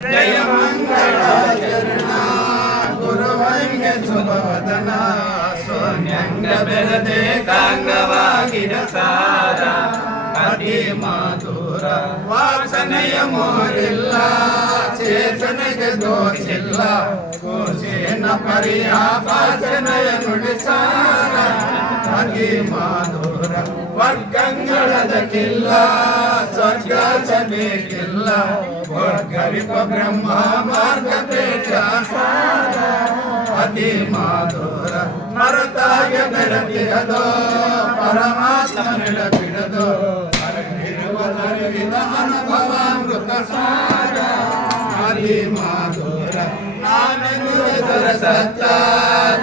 जय मंगलाचरणा गुरुवंग शुभवदना सोन्यंग बेरदे कांगवागिरसार अति मधुर वासनय मोरिल्ल चेतनಗೆ ದೋಷಿಲ್ಲ ಕೋಶೇನ ಪರಿಯಾಪಾಸನಯ ನುಡಿಸಾರ ಅತಿ ಮಧುರ ವರ್ಗಂಗಳದ ಕಿಲ್ಲ ಸ್ವರ್ಗ ಸಬೇಕಿಲ್ಲ ಗರಿಪ ಬ್ರಹ್ಮ ಮಾರ್ಗ ಪ್ರೇಕ್ಷಾಸಾರ ಅತಿ ಮಧುರ ಮರತಾಯ ಬೆಳಕಿರದೋ ಪರಮಾತ್ಮ ನೆಲಬಿಡದೋ ಅರಿವಿದ ಅನುಭವಾಮೃತ ಸಾರ ಅತಿ ಮಧುರ ನಾನೆಂದುದರ ಸತ್ಯ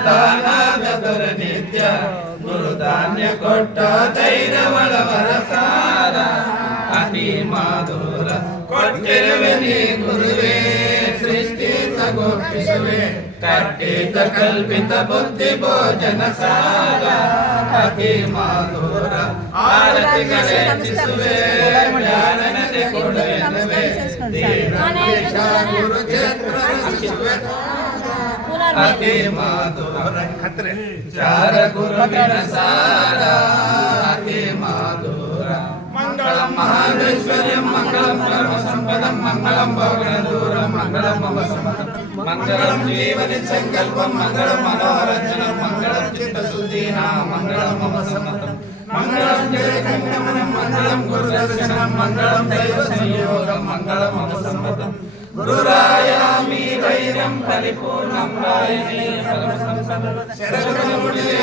ತಾನಾದರ ನಿತ್ಯ ಗುರುಧಾನ್ಯ ಕೊಟ್ಟ ಧೈರ್ಯವಳವರ ಸಾರ ಅತಿ ಮಧುರ ಕೊಟ್ಟಿರುವೆ ನೀ ಗುರುವೇ ಸೃಷ್ಟಿ ತಗೋಪಿಸುವೆ ಕಟ್ಟಿತ ಕಲ್ಪಿತ ಬುದ್ಧಿ ಭೋಜನ ಸಾರ ಅತಿ ಮಧುರ ಆರತಿಗಳೇ ಹೆಚ್ಚಿಸುವೆ ಜ್ಞಾನನದೆ ಕೊಡುವೆ ಗುರು ಕ್ಷೇತ್ರ ರಚಿಸುವೆ ಅತಿ ಮಧುರ ಚಾರ ಗುರುವಿನ ಸಾರ ಅತಿ ಮಧುರ ಮಂಗಳಂ ಮಹಾದೇಶ್ವರ್ಯಂ ಮಂಗಳಂ ಪರಮ ಸಂಪದಂ ಮಂಗಳಂ ಭೋಗನದೂರಂ ಮಂಗಳಂ ಮಮ ಸಮಂ ಮಂಗಳಂ ಜೀವನಿ ಸಂಕಲ್ಪಂ ಮಂಗಳಂ ಮನೋರಂಜನಂ ಮಂಗಳಂ ಚಿತ್ತಶುದ್ಧೀನಾಂ ಮಂಗಳಂ ಮಮ ಸಮಂ ಮಂಗಳಂ ಜಯಗಂಗಮನಂ ಮಂಗಳಂ ಗುರುದರ್ಶನಂ ಮಂಗಳಂ ದೈವ ಸಂಯೋಗಂ ಮಂಗಳಂ ಮಮ ಸಮಂ ಗುರುರಾಯಾಮಿ ವೈರಂ ಪರಿಪೂರ್ಣಂ ರಾಯಣೇ ಪರಮ ಸಂಪದಂ